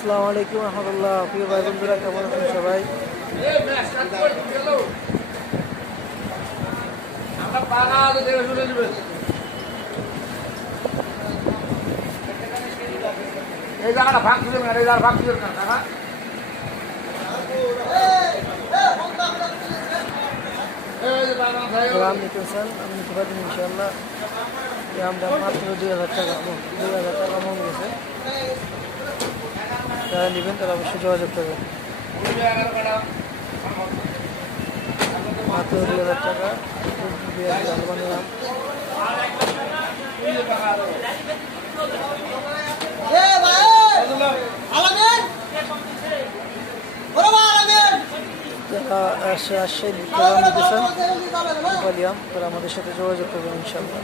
আসসালামু আলাইকুম রহমতুল্লাহ। প্রিয় ভাই বন্ধুরা, কেমন আছেন সবাই? এই জায়গাটা ভাগ ছিল না, এই জায়গা ভাগ ছিল না কাকা। গ্রাম নিতেছেন, আমি নিতে পারি ইনশাল্লাহ। গ্রামটা মাত্র 2000 টাকা, 2000 টাকা মন গেছে। যারা নেবেন তারা অবশ্যই যোগাযোগ করবেন। মাত্র 2000 টাকা, 2000 আলবান গ্রাম। যারা রাজশাহী গ্রাম নিতেছেন, তারা আমাদের সাথে যোগাযোগ করবেন ইনশাল্লাহ।